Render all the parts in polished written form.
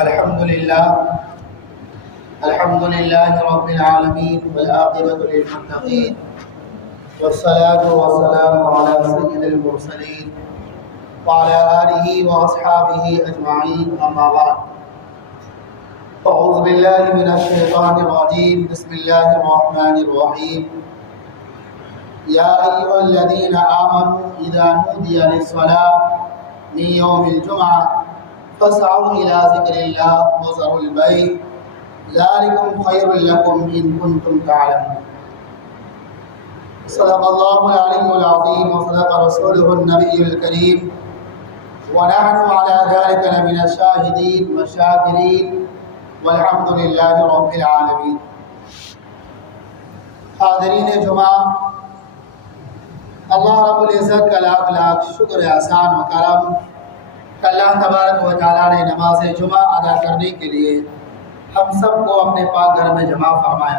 الحمد لله رب العالمين والعاقبة للمتقين والصلاة والسلام على سيد المرسلين وعلى آله وأصحابه أجمعين أما بعد أعوذ بالله من الشيطان الرجيم بسم الله الرحمن الرحيم يا أيها الذين آمنوا إذا نودي للصلاة من يوم الجمعة فاسعوا إلى ذكر الله وذروا البيع ذلكم خير لكم إن كنتم تعلمون صدق الله العلي العظيم وصدق رسوله النبي الكريم ونحن على ذلك لمن الشاهدين والشاكرين والحمد لله رب العالمين. حاضرین جمعہ، اللہ رب العزت کا لاکھ لاکھ شکر احسان و کرم کہ اللہ تبارک و تعالیٰ نے نماز جمعہ ادا کرنے کے لیے ہم سب کو اپنے پاک گھر میں جمع فرمایا،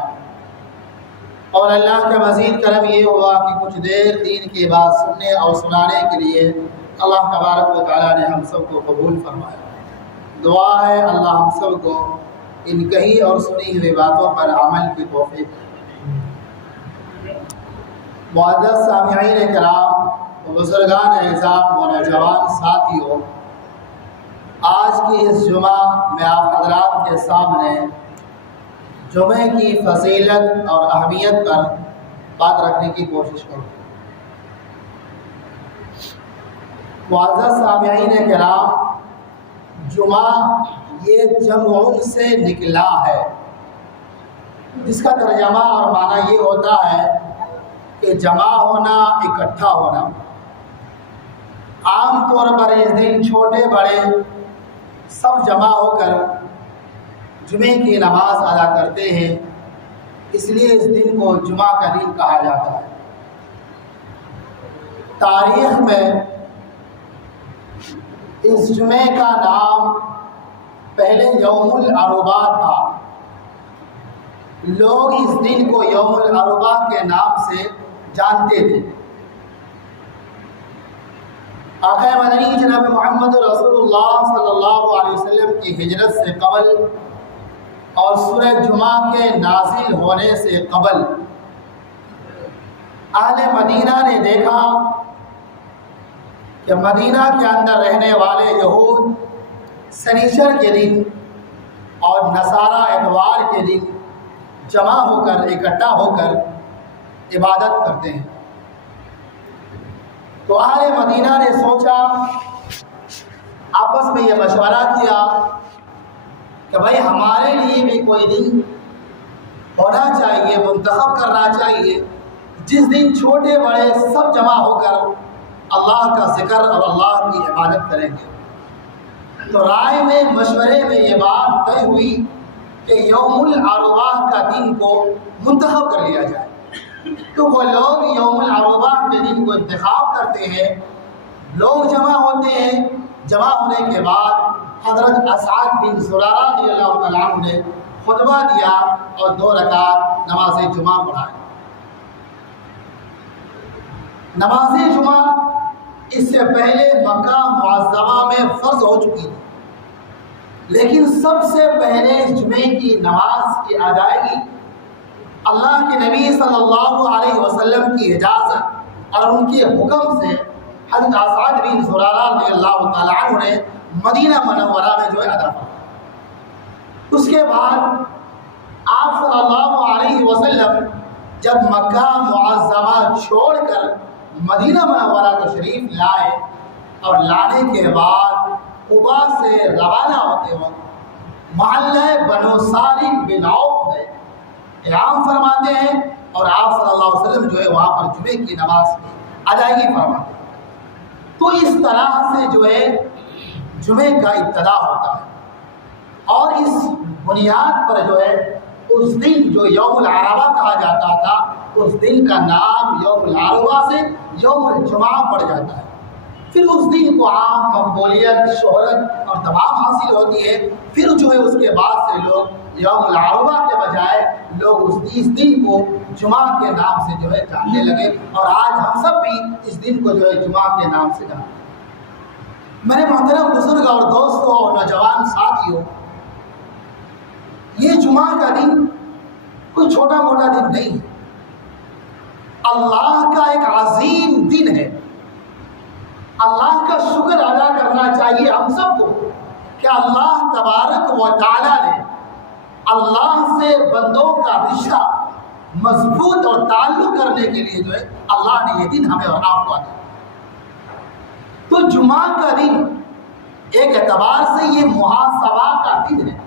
اور اللہ کا مزید کرم یہ ہوا کہ کچھ دیر دین کی بات سننے اور سنانے کے لیے اللہ تبارک و تعالیٰ نے ہم سب کو قبول فرمایا. دعا ہے اللہ ہم سب کو ان کہی اور سنی ہوئی باتوں پر عمل کی توفیق. معزز سامعین کرام، بزرگان اعزام و نوجوان ساتھیوں، آج کی اس جمعہ میں آپ حضرات کے سامنے جمعے کی فضیلت اور اہمیت پر بات رکھنے کی کوشش کروں. معزز سامعین کرام، جمعہ یہ جمع سے نکلا ہے، جس کا ترجمہ اور معنی یہ ہوتا ہے کہ جمع ہونا، اکٹھا ہونا. عام طور پر اس دن چھوٹے بڑے سب جمع ہو کر جمعے کی نماز ادا کرتے ہیں، اس لیے اس دن کو جمعہ کا دن کہا جاتا ہے. تاریخ میں اس جمعے کا نام پہلے یوم العربہ تھا. لوگ اس دن کو یوم العربہ کے نام سے جانتے تھے. آقا مدنی جناب محمد رسول اللہ صلی اللہ علیہ وسلم کی ہجرت سے قبل اور سورہ جمعہ کے نازل ہونے سے قبل اہل مدینہ نے دیکھا کہ مدینہ کے اندر رہنے والے یہود سنیچر کے دن اور نصارہ اتوار کے دن جمع ہو کر، اکٹھا ہو کر عبادت کرتے ہیں. تو اہل مدینہ نے سوچا، آپس میں یہ مشورہ کیا کہ بھائی ہمارے لیے بھی کوئی دن ہونا چاہیے، منتخب کرنا چاہیے جس دن چھوٹے بڑے سب جمع ہو کر اللہ کا ذکر اور اللہ کی عبادت کریں گے. تو رائے میں، مشورے میں یہ بات طے ہوئی کہ یوم العربہ کا دن کو منتخب کر لیا جائے. تو وہ لوگ یوم العربہ کے دن کو انتخاب کرتے ہیں، لوگ جمع ہوتے ہیں. جمع ہونے کے بعد حضرت اسعد بن زرارہ رضی اللہ تعالیٰ عنہ نے خطبہ دیا اور 2 رکعت نماز جمعہ پڑھائی. نماز جمعہ اس سے پہلے مکہ معظمہ میں فرض ہو چکی تھی، لیکن سب سے پہلے جمعے کی نماز کی ادائیگی اللہ کے نبی صلی اللہ علیہ وسلم کی اجازت اور ان کے حکم سے حضرت اسعد بن زرارہ رضی اللہ تعالیٰ عنہ نے مدینہ منورہ میں جو ہے ادا فرمایا. اس کے بعد آپ صلی اللہ علیہ وسلم جب مکہ معظمہ چھوڑ کر مدینہ منورہ تشریف لائے اور لانے کے بعد قباء سے روانہ ہوتے وقت محلہ بنو سالم بن عوف میں قیام فرماتے ہیں اور آپ صلی اللہ علیہ وسلم جو ہے وہاں پر جمعے کی نماز کی ادائیگی فرماتے ہیں. تو اس طرح سے جو ہے جمعے کا ابتدا ہوتا ہے، اور اس بنیاد پر جو ہے اس دن جو یوم العربہ کہا جاتا تھا، اس دن کا نام یوم العربہ سے یوم الجمعہ پڑ جاتا ہے. پھر اس دن کو عام مقبولیت، شہرت اور تمام حاصل ہوتی ہے. پھر جو ہے اس کے بعد سے لوگ یوم العربہ کے بجائے لوگ اس دن کو جمعہ کے نام سے جو ہے جاننے لگے، اور آج ہم سب بھی اس دن کو جو ہے جمعہ کے نام سے جانتے ہیں. میرے محترم بزرگ اور دوستوں اور نوجوان ساتھیوں، یہ جمعہ کا دن کوئی چھوٹا موٹا دن نہیں ہے، اللہ کا ایک عظیم دن ہے۔ اللہ کا شکر ادا کرنا چاہیے ہم سب کو کہ اللہ تبارک و تعالیٰ نے اللہ سے بندوں کا رشتہ مضبوط اور تعلق کرنے کے لیے جو ہے اللہ نے یہ دن ہمیں اور آپ کو عطا کیا۔ تو جمعہ کا دن ایک اعتبار سے یہ محاسبہ کا دن ہے۔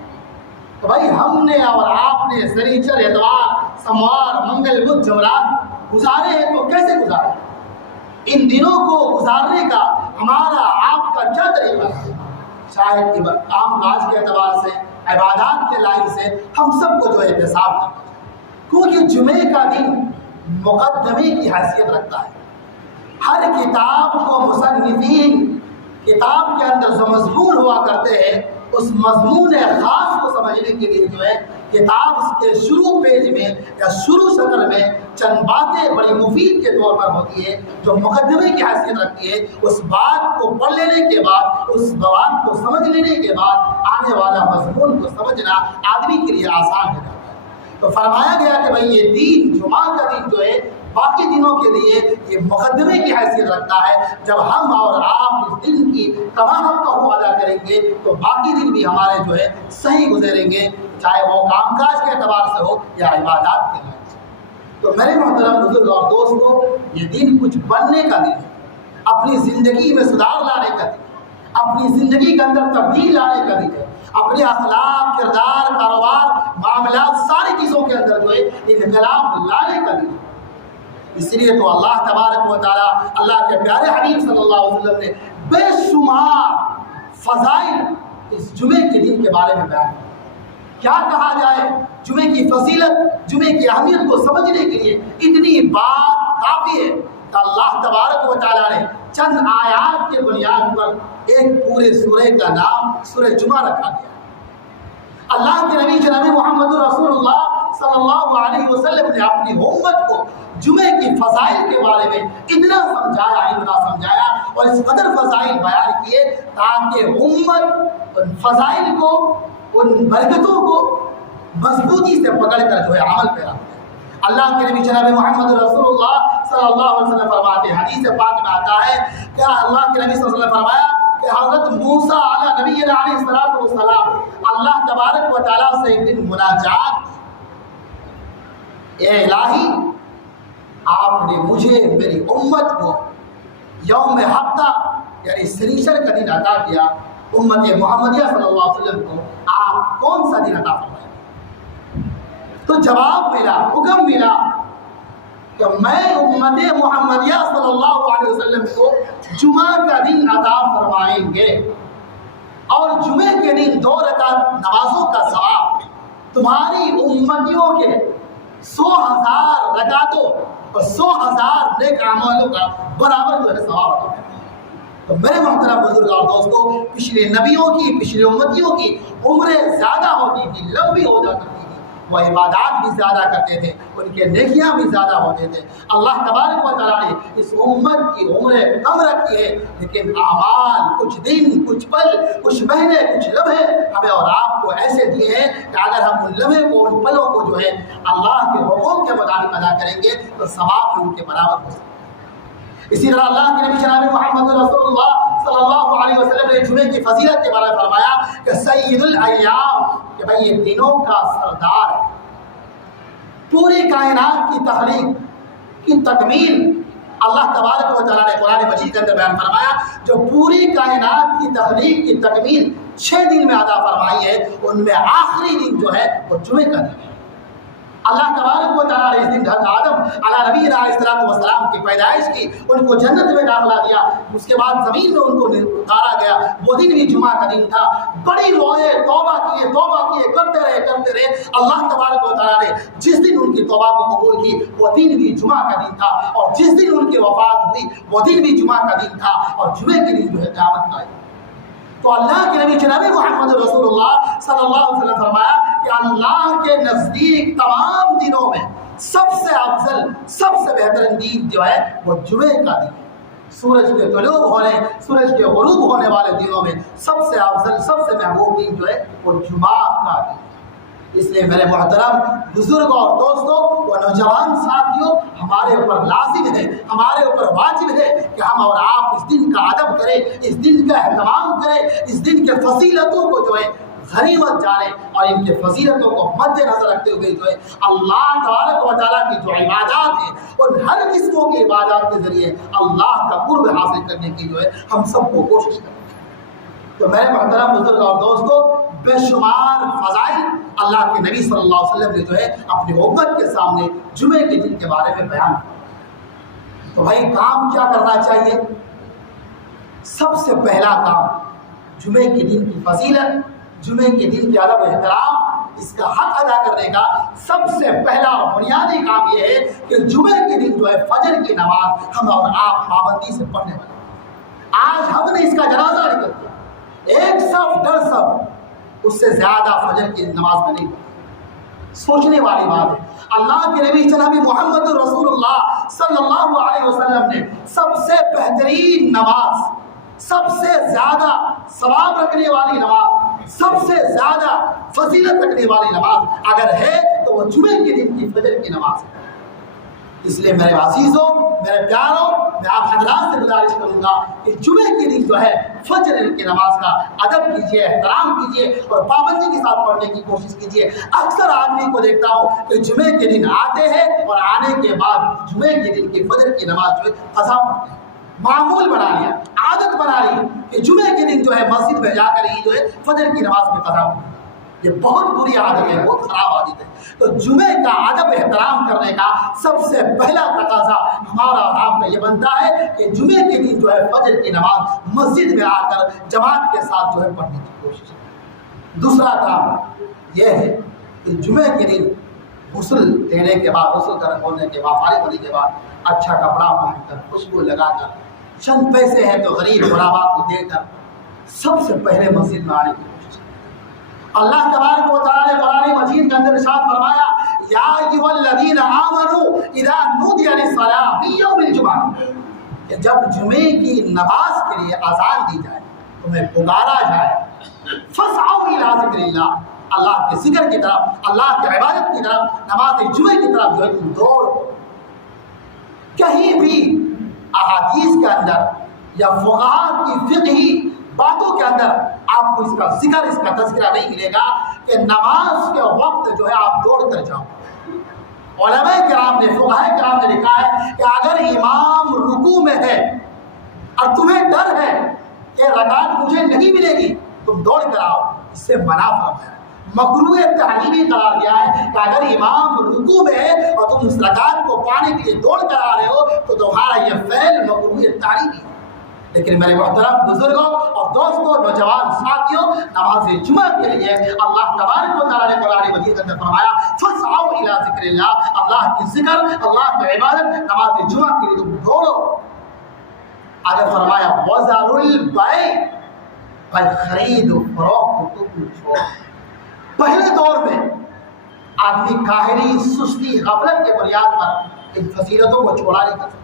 تو بھائی ہم نے اور آپ نے سنیچر، اتوار، سوموار، منگل، بدھ، جمعرات گزارے ہیں تو کیسے گزارے؟ ان دنوں کو گزارنے کا ہمارا آپ کا کیا طریقہ ہے؟ شاید کام کاج کے اعتبار سے، عبادات کے لائن سے ہم سب کو جو ہے احتساب کرنا چاہیے، کیونکہ جمعے کا دن مقدمے کی حیثیت رکھتا ہے۔ ہر کتاب کو مصنفین کتاب کے اندر جو مضمون ہوا کرتے ہیں اس مضمون خاص کو سمجھنے کے لیے جو ہے کتاب کے شروع پیج میں یا شروع سطر میں چند باتیں بڑی مفید کے طور پر ہوتی ہے جو مقدمے کی حیثیت رکھتی ہے۔ اس بات کو پڑھ لینے کے بعد، اس بات کو سمجھ لینے کے بعد آنے والا مضمون کو سمجھنا آدمی کے لیے آسان ہو جاتا ہے۔ تو فرمایا گیا کہ بھائی یہ دن، جمعہ کا دن جو ہے باقی دنوں کے لیے یہ مقدمے کی حیثیت رکھتا ہے۔ جب ہم اور آپ اس دن کی تمام حقوق ادا کریں گے تو باقی دن بھی ہمارے جو ہے صحیح گزریں گے، چاہے وہ کام کاج کے اعتبار سے ہو یا عبادات کے لحاظ سے۔ تو میرے محترم بزرگ اور دوستو، یہ دن کچھ بننے کا دن ہے، اپنی زندگی میں سدھار لانے کا دن ہے، اپنی زندگی کے اندر تبدیل لانے کا دن ہے، اپنے اخلاق، کردار، کاروبار، معاملات، ساری چیزوں کے اندر جو ہے انقلاب لانے کا دن ہے۔ اس لیے تو اللہ تبارک و تعالیٰ، اللہ کے پیارے حبیب صلی اللہ علیہ وسلم نے بے شمار فضائل اس جمعے کے دن کے بارے میں بیان کیا کہا جائے۔ جمعے کی فضیلت، جمعے کی اہمیت کو سمجھنے کے لیے اتنی بات کافی ہے کہ اللہ تبارک و تعالیٰ نے چند آیات کے بنیاد پر ایک پورے سورہ کا نام سورہ جمعہ رکھا گیا۔ اللہ کے نبی جناب محمد رسول اللہ صلی اللہ علیہ وسلم نے اپنی امت کو جمعے کی فضائل کے بارے میں اتنا سمجھایا اور اس قدر فضائل بیان کیے تاکہ امت ان فضائل کو، ان برکتوں کو مضبوطی سے پکڑ کر جو ہے عمل پیرا کرے۔ اللہ کے نبی جناب محمد رسول اللہ صلی اللہ علیہ وسلم فرماتے ہیں، حدیث پاک میں آتا ہے کہ اللہ کے نبی صلی اللہ علیہ وسلم فرمایا کہ حضرت موسیٰ علیہ نبی علیہ السلام اللہ تبارک و تعالیٰ سے ایک دن مناجات، اے الہی آپ نے مجھے، میری امت کو یوم ہفتہ یعنی سنیچر کا دن عطا کیا، امت محمدیہ صلی اللہ علیہ وسلم کو آپ کون سا دن عطا فرمائے؟ تو جواب ملا، حکم ملا کہ میں امت محمدیہ صلی اللہ علیہ وسلم کو جمعہ کا دن عطا فرمائیں گے، اور جمعے کے دن 2 رکعت نمازوں کا ثواب تمہاری امتیوں کے 100,000 رکعتوں اور 100,000 نیک اعمالوں کا برابر جو ہے ثواب ہوتا ہے۔ تو میرے محترم بزرگ اور دوستو، پچھلے نبیوں کی، پچھلے امتیوں کی عمریں زیادہ ہوتی تھی، لمبی ہو جاتی تھی، وہ عبادات بھی زیادہ کرتے تھے، ان کے نیکیاں بھی زیادہ ہوتے تھے۔ اللہ تبارک و تعالیٰ نے اس امت کی عمریں کم رکھی ہے، لیکن اعمال کچھ دن، کچھ پل، کچھ مہینے، کچھ لمحے ہمیں اور آپ کو ایسے دیے ہیں کہ اگر ہم ان لمحے کو، ان پلوں کو جو ہے اللہ کے حقوق کے مطابق ادا کریں گے تو ثواب ان کے برابر ہو سکتا ہے۔ اسی طرح اللہ کے نبی جناب محمد رسول اللہ صلی اللہ علیہ وسلم نے جمعے کی فضیلت کے بارے میں فرمایا کہ سید الایام، کہ بھائی یہ دنوں کا سردار ہے۔ پوری کائنات کی تخلیق کی تکمیل اللہ تبارک و تعالیٰ نے قرآن مجید کے اندر بیان فرمایا، جو پوری کائنات کی تخلیق کی تکمیل 6 دن میں عطا فرمائی ہے، ان میں آخری دن جو ہے وہ جمعے کا دن ہے۔ اللہ تبارک و تعالیٰ نے اس دن حضرت آدم علیہ نبی علیہ السلام کی پیدائش کی، ان کو جنت میں داخلہ دیا، اس کے بعد زمین میں ان کو اتارا گیا، وہ دن بھی جمعہ کا دن تھا۔ بڑی روئے، توبہ کیے، کرتے رہے۔ اللہ تبارک و تعالیٰ نے جس دن ان کی توبہ کو قبول کی وہ دن بھی جمعہ کا دن تھا، اور جس دن ان کی وفات ہوئی وہ دن بھی جمعہ کا دن تھا، اور جمعے کے دن جو ہے قیامت آئی۔ تو اللہ کے نبی جناب محمد رسول اللہ صلی اللہ علیہ وسلم فرمایا کہ اللہ کے نزدیک تمام دنوں میں سب سے افضل، سب سے بہترین دن جو ہے وہ جمعے کا دن ہے۔ سورج کے طلوع ہونے، سورج کے غروب ہونے والے دنوں میں سب سے افضل، سب سے محبوب دن جو ہے وہ جمعہ کا دن ہے۔ اس لیے میرے محترم بزرگوں اور دوستوں و نوجوان ساتھیوں، ہمارے اوپر لازم ہے، ہمارے اوپر واجب ہے کہ ہم اور آپ اس دن کا ادب کریں، اس دن کا اہتمام کریں، اس دن کے فضیلتوں کو جو ہے غنیمت جانے اور ان کے فضیلتوں کو مد نظر رکھتے ہوئے جو ہے اللہ تبارک و تعالیٰ کی جو عبادات ہیں اور ہر قسموں کی عبادات کے ذریعے اللہ کا قرب حاصل کرنے کی جو ہے ہم سب کو کوشش کریں۔ تو میرے محترم بزرگ اور دوستوں، بے شمار فضائل اللہ کے نبی صلی اللہ علیہ وسلم نے جو ہے اپنی امت کے سامنے جمعے کے دن کے بارے میں بیان کیا۔ تو بھائی کام کیا کرنا چاہیے؟ سب سے پہلا کام جمعے کے دن کی فضیلت، جمعے کے دن کے ادب و احترام، اس کا حق ادا کرنے کا سب سے پہلا بنیادی کام یہ ہے کہ جمعے کے دن جو ہے فجر کی نماز ہم اور آپ پابندی سے پڑھنے والے۔ آج ہم نے اس کا جنازہ نکل دیا، 1 صف 1.5 صف، اس سے زیادہ فجر کی نماز میں نہیں پڑھی۔ سوچنے والی بات ہے، اللہ کے نبی جناب محمد رسول اللہ صلی اللہ علیہ وسلم نے سب سے بہترین نماز، سب سے زیادہ ثواب رکھنے والی نماز، سب سے زیادہ فضیلت رکھنے والی نماز اگر ہے تو وہ جمعے کے دن کی فجر کی نماز ہے۔ اس لیے میرے عزیزوں، میرے پیاروں، میں آپ حضرات سے گزارش کروں گا کہ جمعے کے دن جو ہے فجر کی نماز کا ادب کیجیے، احترام کیجیے اور پابندی کے ساتھ پڑھنے کی کوشش کیجیے۔ اکثر آدمی کو دیکھتا ہوں کہ جمعے کے دن آتے ہیں اور آنے کے بعد جمعے کے دن کی فجر کی نماز جو ہے قضا پڑھتے ہیں، معمول بنا لیا، عادت بنا لی کہ جمعے کے دن جو ہے مسجد میں جا کر ہی جو ہے فجر کی نماز میں قضا پڑھتے ہیں۔ یہ بہت بری عادت ہے، بہت خراب عادت ہے۔ تو جمعے کا ادب احترام کرنے کا سب سے پہلا تقاضا ہمارا اور آپ کا یہ بنتا ہے کہ جمعے کے دن جو ہے فجر کی نماز مسجد میں آ کر جماعت کے ساتھ جو ہے پڑھنے کی کوشش کریں۔ دوسرا کام یہ ہے کہ جمعے کے دن غسل دینے کے بعد، غسل ہونے کے بعد، فارغ ہونے کے بعد اچھا کپڑا پہن کر، خوشبو لگا کر، چند پیسے ہیں تو غریب غربا کو دے کر سب سے پہلے مسجد میں آنے کی کوشش کریں۔ اللہ تبارک و تعالیٰ نے قرآن مجید کے اندر ارشاد فرمایا، یا ایھا الذین آمنوا اذا نودی للصلاۃ فی یوم الجمعہ، کہ جب جمعے کی نماز کے لیے اذان دی جائے، تمہیں پکارا جائے، فاسعوا الی ذکر اللہ، اللہ کے ذکر کی طرف، اللہ کی عبادت کی طرف، نماز جمعے کی طرف جو ہے تم دوڑ۔ کہیں بھی احادیث کے اندر یا فقہاء کی فقہی باتوں کے اندر آپ کو اس کا ذکر، اس کا تذکرہ نہیں ملے گا کہ نماز کے وقت جو ہے آپ دوڑ کر جاؤ۔ علماء کرام نے، فقہاء کرام نے لکھا ہے کہ اگر امام رکوع میں ہے اور تمہیں ڈر ہے کہ رکعت مجھے نہیں ملے گی، تم دوڑ کر آؤ، اس سے منع فرمایا۔ مکروہ تحریمی قرار دیا ہے کہ اگر امام رکوع میں ہے اور تم اس رکعت کو پانے کے لیے دوڑ کر آ رہے ہو تو تمہارا یہ فعل مکروہ تحریمی ہے۔ لیکن میرے محترم بزرگوں اور دوستوں، نوجوان ساتھیوں، نماز جمعہ کے لیے اللہ تبارک و تعالیٰ نے قرآن مجید کے اندر فرمایا، فاسعوا الی ذکر اللہ، اللہ کی ذکر، اللہ کی عبادت، نماز جمعہ کے لیے تم دوڑو۔ آگے فرمایا وذروا البیع، بھائی خرید و فروخت کو تم چھوڑو۔ پہلے دور میں آدمی کاہلی، سستی، غفلت کے بنیاد پر ان فضیلتوں کو چھوڑا نہیں کر سکتا۔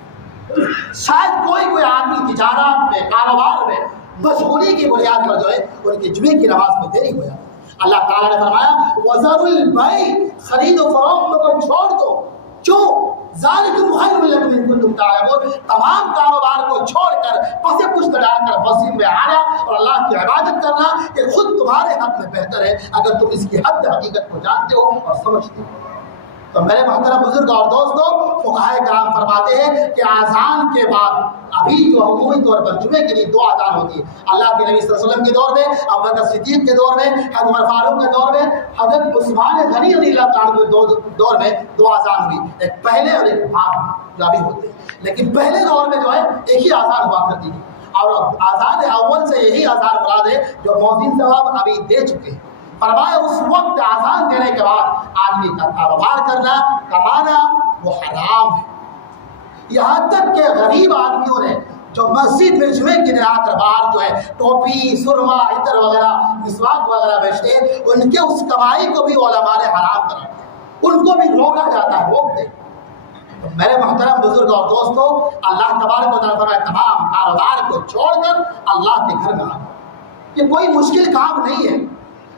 شاید کوئی آدمی تجارت میں، کاروبار میں مشغولی کی بنیاد پر جو ہے ان کی جمعے کی نماز میں دیری ہو جاتی ہے۔ اللہ تعالیٰ نے فرمایا وذروا البیع، خرید و فروخت کو چھوڑ دو۔ کیوں؟ ذالکم خیر لکم ان کنتم تعلمون، تمام کاروبار کو چھوڑ کر پس پشت ڈال کر مسجد میں آنا اور اللہ کی عبادت کرنا یہ خود تمہارے حق میں بہتر ہے اگر تم اس کی حد حقیقت کو جانتے ہو اور سمجھتے ہو۔ تو میرے محترم بزرگ اور دوستوں، فقہاء کرام فرماتے ہیں کہ اذان کے بعد ابھی جو عمومی طور پر جمعے کے لیے 2 اذان ہوتی ہے۔ اللہ کے نبی صلی اللہ علیہ وسلم کے دور میں، ابوبکر صدیق کے دور میں، حضرت عمر فاروق کے دور میں، حضرت عثمان غنی رضی اللہ تعالیٰ کے دور میں 2 اذان ہوئی، ایک پہلے اور ایک بعد جو ابھی ہوتے ہیں۔ لیکن پہلے دور میں جو ہے ایک ہی اذان ہوا کرتی تھی، اور اذان اول سے یہی اذان مراد ہے جو مؤذن صاحب ابھی دے چکے ہیں۔ فرمایا اس وقت اذان دینے کے بعد آدمی کا کاروبار کرنا، کمانا وہ حرام ہے۔ یہاں تک کہ غریب آدمیوں نے جو مسجد میں جمعے کے دن آ کر باہر جو ہے ٹوپی، سرما، عطر وغیرہ، مسواک وغیرہ بیچتے ہیں، ان کے اس کمائی کو بھی علماء نے حرام کرا دیا، ان کو بھی روکا جاتا ہے، روک دے۔ میرے محترم بزرگ اور دوستوں، اللہ تبارک و تعالیٰ فرمایا تمام کاروبار کو چھوڑ کر اللہ کے گھر میں آ۔ یہ کوئی مشکل کام نہیں ہے۔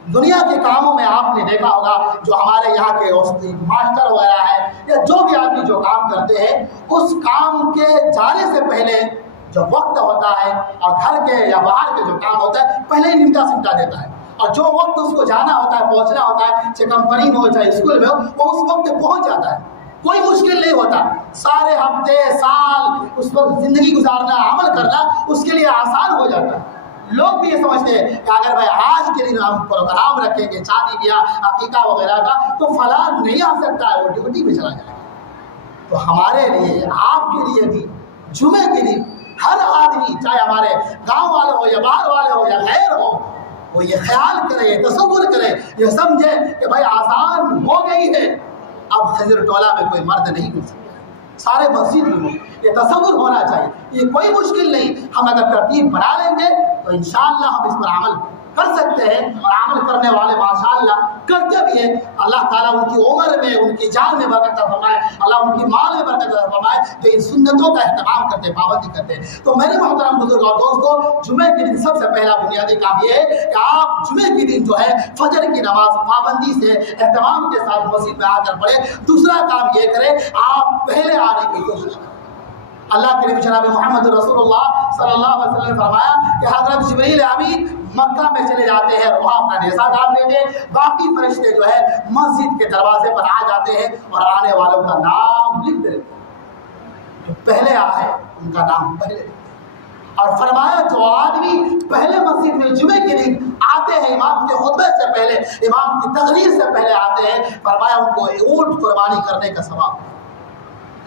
دنیا کے کاموں میں آپ نے دیکھا ہوگا جو ہمارے یہاں کے ماسٹر وغیرہ ہیں یا جو بھی آدمی جو کام کرتے ہیں، اس کام کے جانے سے پہلے جو وقت ہوتا ہے اور گھر کے یا باہر کے جو کام ہوتا ہے پہلے ہی نمٹا سمٹا دیتا ہے، اور جو وقت اس کو جانا ہوتا ہے پہنچنا ہوتا ہے، چاہے کمپنی میں ہو چاہے اسکول میں ہو، وہ اس وقت پہنچ جاتا ہے، کوئی مشکل نہیں ہوتا۔ سارے ہفتے سال اس پر زندگی گزارنا، عمل کرنا اس کے لیے آسان ہو جاتا ہے۔ لوگ بھی یہ سمجھتے ہیں کہ اگر بھائی آج کے دن ہم پروگرام رکھیں گے شادی بیاہ عقیقہ وغیرہ کا تو فلاں نہیں آ سکتا ہے، وہ ڈیوٹی پہ چلا جائے گا۔ تو ہمارے لیے، آپ کے لیے بھی جمعے کے دن ہر آدمی، چاہے ہمارے گاؤں والے ہو یا باہر والے ہو یا غیر ہو، وہ یہ خیال کرے، تصور کرے، یہ سمجھے کہ بھائی آسان ہو گئی ہے، اب خضر ٹولہ میں کوئی مرد نہیں مل سکتا، سارے مسجد میں ہو، یہ تصور ہونا چاہیے۔ یہ کوئی مشکل نہیں، ہم اگر ترتیب بنا لیں گے تو انشاءاللہ ہم اس پر عمل کر سکتے ہیں، اور عمل کرنے والے ماشاءاللہ کرتے بھی ہیں۔ اللہ تعالیٰ ان کی عمر میں، ان کی جان میں برکت فرمائے، اللہ ان کی مال میں برکت فرمائے، جو ان سنتوں کا اہتمام کرتے ہیں، پابندی کرتے ہیں۔ تو میرے محترم بزرگ اور دوستوں، جمعے کے دن سب سے پہلا بنیادی کام یہ ہے کہ آپ جمعے کے دن جو ہے فجر کی نماز پابندی سے اہتمام کے ساتھ مسجد میں آ کر پڑھیں۔ دوسرا کام یہ کریں، آپ پہلے آنے کی کوشش کریں۔ اللہ کے نبی جناب محمد رسول اللہ صلی اللہ علیہ وسلم نے فرمایا کہ حضرت جبریل امین مکہ میں چلے جاتے ہیں، وہاں اپنا نیزہ ڈال دیتے ہیں، باقی فرشتے جو ہے مسجد کے دروازے پر آ جاتے ہیں اور آنے والوں کا نام لکھ دیتے ہیں، جو پہلے آئے ان کا نام پہلے لکھتے ہیں۔ اور فرمایا جو آدمی پہلے مسجد میں جمعے کے دن آتے ہیں، امام کے خطبے سے پہلے، امام کی تقریر سے پہلے آتے ہیں، فرمایا ان کو اونٹ قربانی کرنے کا ثواب۔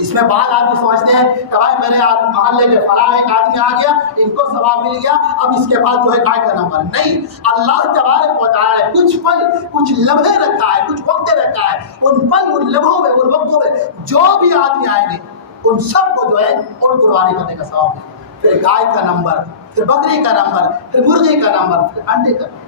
اس میں بعض آدمی سمجھتے ہیں کہ بھائی میرے محلے کے فلاں ایک آدمی آ گیا، ان کو ثواب مل گیا، اب اس کے بعد جو ہے گائے کا نمبر نہیں۔ اللہ تبارک و تعالی نے کچھ پل، کچھ لمحے رکھا ہے، کچھ وقت رکھا ہے، ان پل، ان لمحوں میں، ان وقتوں میں جو بھی آدمی آئیں گے ان سب کو جو ہے اور قربانی کرنے کا ثواب ہے۔ پھر گائے کا نمبر، پھر بکری کا نمبر، پھر مرغی کا نمبر، پھر انڈے کا نمبر۔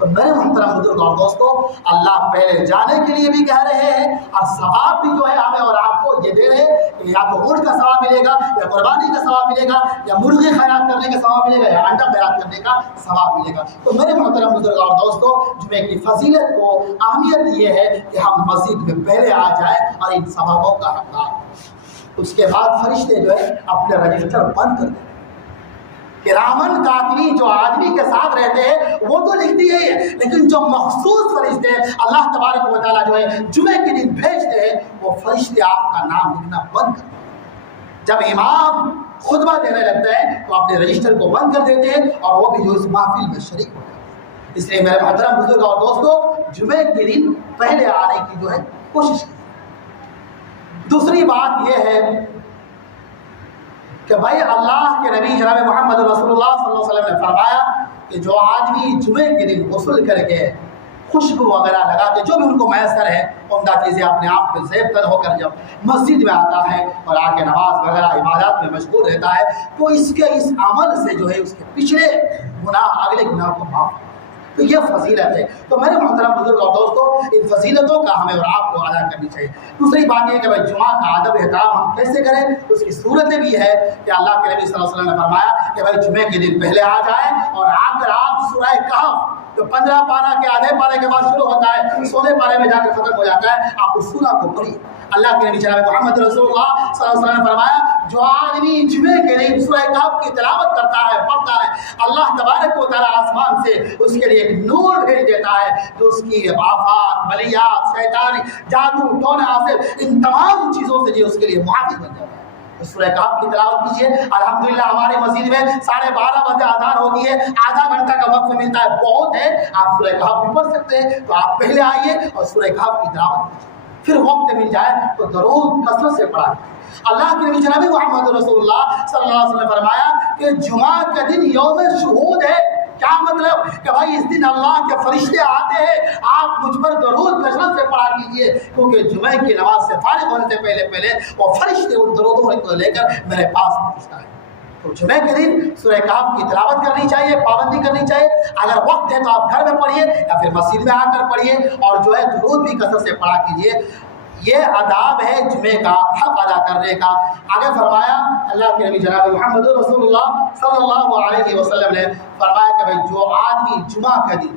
تو میرے محترم بزرگ اور دوستو، اللہ پہلے جانے کے لیے بھی کہہ رہے ہیں، اور ثواب بھی جو ہے ہمیں اور آپ کو یہ دے رہے ہیں کہ یا تو اونٹ کا ثواب ملے گا، یا قربانی کا ثواب ملے گا، یا مرغی خیرات کرنے کا ثواب ملے گا، یا انڈا خیرات کرنے کا ثواب ملے گا۔ تو میرے محترم بزرگ اور دوستو، جمعے کی فضیلت کو اہمیت یہ ہے کہ ہم مسجد میں پہلے آ جائیں اور ان ثوابوں کا حقدار۔ اس کے بعد فرشتے جو ہے اپنے رجسٹر بند کر دیں، کرامن کاتبین، جو آدمی کے ساتھ رہتے ہیں وہ تو لکھتی ہے، لیکن جو مخصوص فرشتے اللہ تبارک و تعالیٰ جو ہے جمعے کے دن بھیجتے ہیں، وہ فرشتے آپ کا نام لکھنا بند کر دیتے ہیں۔ جب امام خطبہ دینے لگتا ہے تو اپنے رجسٹر کو بند کر دیتے ہیں، اور وہ بھی جو اس محفل میں شریک ہوتے ہیں۔ اس لیے میرے محترم بزرگ اور دوستو، جمعے کے دن پہلے آنے کی جو ہے کوشش کریں۔ دوسری بات یہ ہے کہ بھائی اللہ کے نبی جناب محمد رسول اللہ صلی اللہ علیہ وسلم نے فرمایا کہ جو آدمی جمعے کے دن غسل کر کے خوشبو وغیرہ لگا کے، جو بھی ان کو میسر ہے عمدہ چیزیں اپنے آپ میں زیب تن ہو کر جب مسجد میں آتا ہے اور آ کے نماز وغیرہ عبادات میں مشغول رہتا ہے، تو اس عمل سے جو ہے اس کے پچھلے گناہ، اگلے گناہ کو معاف، تو یہ فضیلت ہے۔ تو میرے محترم بزرگ اور دوستو، ان فضیلتوں کا ہمیں اور آپ کو ادا کرنی چاہیے۔ دوسری بات یہ کہ بھائی جمعہ کا ادب احترام ہم کیسے کریں، اس کی صورتیں بھی ہے کہ اللہ کے نبی صلی اللہ علیہ وسلم نے فرمایا کہ بھائی جمعے کے دن پہلے آ جائیں، اور آ کر آپ سورہ کہف جو 15 پارہ کے آدھے پارے کے بعد شروع ہوتا ہے، 16 پارے میں جا کر ختم ہو جاتا ہے، آپ اس سورہ کو پڑھیے۔ اللہ کے نبی جناب محمد رسول اللہ صلی اللہ علیہ وسلم نے فرمایا جو آدمی جمعے کے دن سورہ کہف کی تلاوت کرتا ہے، پڑھتا ہے، اللہ تبارک و تعالیٰ آسمان سے اس کے لیے ایک نور بھیج دیتا ہے جو اس کی آفات، بلیات، شیطانی، جادو، ٹونا حاصل، ان تمام چیزوں سے جو اس کے لیے محافظ بن جاتا ہے۔ سورہ کہف کی تلاوت کیجیے۔ الحمدللہ ہماری مسجد میں 12:30 بجے اذان ہوتی ہے، آدھا گھنٹہ کا وقت ملتا ہے، بہت ہے، آپ سورہ کہف بھی پڑھ سکتے ہیں، تو آپ پہلے آئیے اور سورہ کہف کی تلاوت کیجیے۔ پھر وقت مل جائے تو درود کثرت سے پڑھا۔ اللہ کے نبی جناب محمد رسول اللہ صلی اللہ علیہ وسلم نے فرمایا کہ جمعہ کا دن یوم شہود ہے۔ کیا مطلب کہ بھائی اس دن اللہ کے فرشتے آتے ہیں، آپ مجھ پر درود کثرت سے پڑھا کیجیے، کیونکہ جمعے کی نماز سے فارغ ہونے سے پہلے وہ فرشتے ان درودوں کو لے کر میرے پاس پہنچتا ہے۔ تو جمعے کے دن سورہ کہف کی تلاوت کرنی چاہیے، پابندی کرنی چاہیے۔ اگر وقت ہے تو آپ گھر میں پڑھیے یا پھر مسجد میں آ کر پڑھیے، اور جو ہے درود بھی کثرت سے پڑھا کیجیے۔ یہ آداب ہے جمعے کا حق ادا کرنے کا۔ آگے فرمایا اللہ کے نبی جناب محمد رسول اللہ صلی اللہ علیہ وسلم نے فرمایا کہ بھائی جو آدمی جمعہ کا دن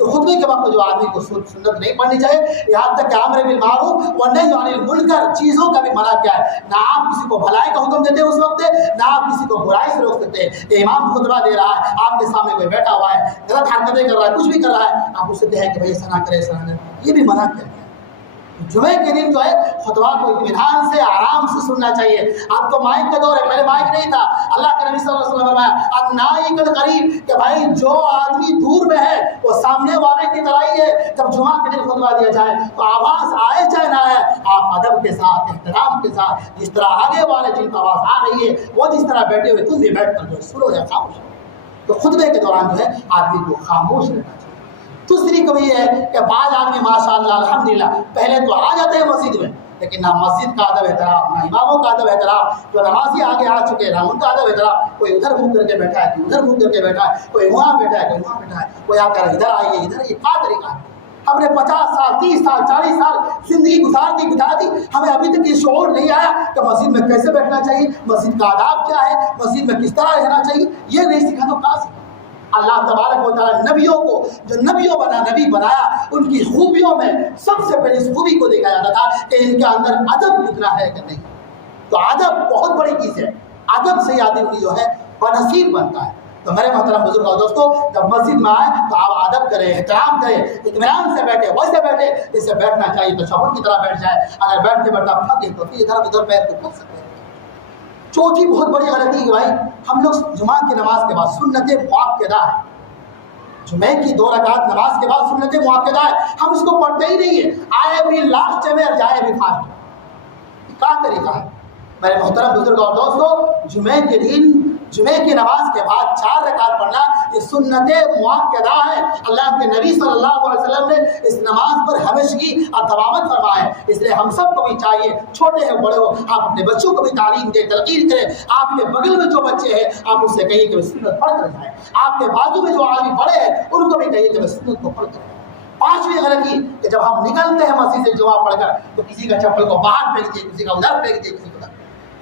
تو خطبے کے وقت جو آدمی کو سنت نہیں پڑھنی چاہیے، یہاں تک کہ امر بالمعروف ونہی عن المنکر چیزوں کا بھی منع کیا ہے، نہ آپ کسی کو بھلائی کا حکم دیتے اس وقت، نہ آپ کسی کو برائی سے روک سکتے ہیں۔ کہ امام خطبہ دے رہا ہے، آپ کے سامنے کوئی بیٹھا ہوا ہے، غلط حرکتیں کر رہا ہے، کچھ بھی کر رہا ہے، آپ اسے کہیں کہ بھائی ایسا نہ کرے، ایسا نہ کرے، یہ بھی منع کیا ہے۔ جمعے کے دن جو ہے خطبہ کو اطمینان سے آرام سے سننا چاہیے۔ اب تو مائک کا دور ہے، پہلے مائک نہیں تھا۔ اللہ کے نبی صلی اللہ علیہ وسلم نے فرمایا النائی قریب، کہ بھائی جو آدمی دور میں ہے وہ سامنے والے کی طرح ہی ہے۔ جب جمعہ کے دن خطبہ دیا جائے تو آواز آئے چاہے نہ آئے، آپ ادب کے ساتھ، احترام کے ساتھ، جس طرح آگے والے جن کو آواز آ رہی ہے وہ جس طرح بیٹھے ہوئے، تم بھی بیٹھ کر جو سنو یا خاموش۔ تو خطبے کے دوران جو ہے آدمی کو خاموش رہنا چاہیے۔ دوسری کمی یہ ہے کہ بعض آدمی ماشاءاللہ الحمدللہ پہلے تو آ جاتے ہیں مسجد میں، لیکن نہ مسجد کا ادب احترام، نہ اماموں کا ادب احترام، جو نمازی آگے آ چکے ہیں نہ ان کا ادب احترام۔ کوئی ادھر منہ کر کے بیٹھا ہے، کوئی ادھر منہ کر کے بیٹھا ہے، کوئی وہاں بیٹھا ہے، کوئی وہاں بیٹھا ہے، کوئی آ کر ادھر آئیے ادھر، یہ کیا طریقہ ہے؟ ہم نے 50 سال 30 سال 40 سال زندگی گزار دی، ہمیں ابھی تک یہ شعور نہیں آیا کہ مسجد میں کیسے بیٹھنا چاہیے، مسجد کا آداب کیا ہے، مسجد میں کس طرح رہنا چاہیے، یہ نہیں سیکھا تو کہاں سیکھا؟ اللہ تبارک و تعالیٰ نبیوں کو جو نبی بنایا ان کی خوبیوں میں سب سے پہلے اس خوبی کو دیکھا جاتا تھا کہ ان کے اندر ادب کتنا ہے کہ نہیں۔ تو ادب بہت بڑی چیز ہے، ادب سے آدمی جو ہے بنصیب بنتا ہے۔ تو میرے محترم بزرگ اور دوستو، جب مسجد میں آئے تو آپ ادب کریں، احترام کریں، اطمینان سے بیٹھے، ویسے بیٹھے جیسے بیٹھنا چاہیے، تو شہر کی طرح بیٹھ جائے۔ اگر بیٹھتے بیٹھتا پھک گئے تو پھر ادھر ادھر پیر کو پھک سکتے ہیں۔ چوتھی بہت بڑی غلطی ہے کہ بھائی ہم لوگ جمعہ کی نماز کے بعد سنت مؤکدہ ہے، جمعے کی 2 رکعت نماز کے بعد سنت مؤکدہ ہے، ہم اس کو پڑھتے ہی نہیں ہیں، آئے بھی لاسٹ میں اور جائے بھی فاسٹ۔ کیا طریقہ ہے میرے محترم بزرگ اور دوستو؟ جمعے کے دن جمعے کی نماز کے بعد 4 رکعت پڑھنا یہ سنت مؤکدہ ہے۔ اللہ کے نبی صلی اللہ علیہ وسلم نے اس نماز پر ہمیشگی اور دوامت فرمایا ہے۔ اس لیے ہم سب کو بھی چاہیے، چھوٹے ہو بڑے ہو، آپ اپنے بچوں کو بھی تعلیم دیں، تلقین کریں۔ آپ کے بغل میں جو بچے ہیں آپ اس سے کہیے کہ وہ سنت پڑھ کر جائیں، آپ کے بازو میں جو آدمی بڑے ہیں ان کو بھی کہیے کہ وہ سنت کو پڑھ کر جائیں۔ 5ویں غلطی کہ جب ہم نکلتے ہیں مسجد سے جمعہ پڑھ کر تو کسی کا چپل کو باہر پھینک دیے، کسی کا ادھر پھینک دیے، کسی کا ادھر۔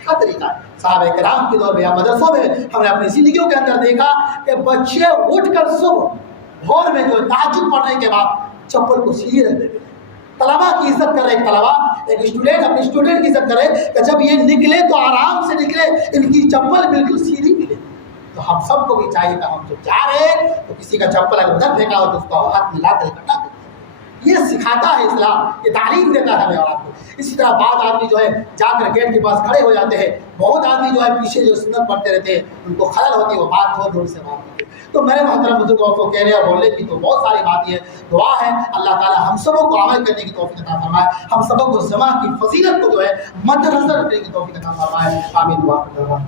کیا طریقہ ہے؟ صحابہ کرام کے دور میں یا مدرسوں میں ہم نے اپنی زندگیوں کے اندر دیکھا کہ بچے اٹھ کر صبح بھور میں جو تہجد پڑھنے کے بعد چپل کو سیدھی رکھ دیتے ہیں۔ طلبا کی عزت کرے، ایک طلبا ایک اسٹوڈنٹ اپنے اسٹوڈنٹ کی عزت کرے کہ جب یہ نکلے تو آرام سے نکلے، ان کی چپل بالکل سیدھی ملے۔ تو ہم سب کو بھی چاہیے کہ ہم جب جا رہے ہیں تو کسی کا چپل اگر ادھر پھینکا ہو تو اس کو ہاتھ ملا کر اکٹھا کریں۔ یہ سکھاتا ہے اسلام، یہ تعلیم دیتا ہے ہمیں اور آپ کو۔ اسی طرح بعض آدمی جو ہے جا کر گیٹ کے پاس کھڑے ہو جاتے ہیں، بہت آدمی جو ہے پیچھے جو سنت پڑھتے رہتے ہیں، ان کو خلل ہوتی ہے، وہ بات زور زور سے بات کرتے ہیں۔ تو میرے محترم بزرگوں کو کہنے اور بولنے کی تو بہت ساری باتیں ہیں۔ دعا ہے اللہ تعالیٰ ہم سبوں کو عمل کرنے کی توفیق عطا فرمائے، ہم سبوں کو جمعہ کی فضیلت کو جو ہے مد نظر رکھنے کی توفیق عطا فرمائے۔ آمین۔ دعا کرتا ہوں۔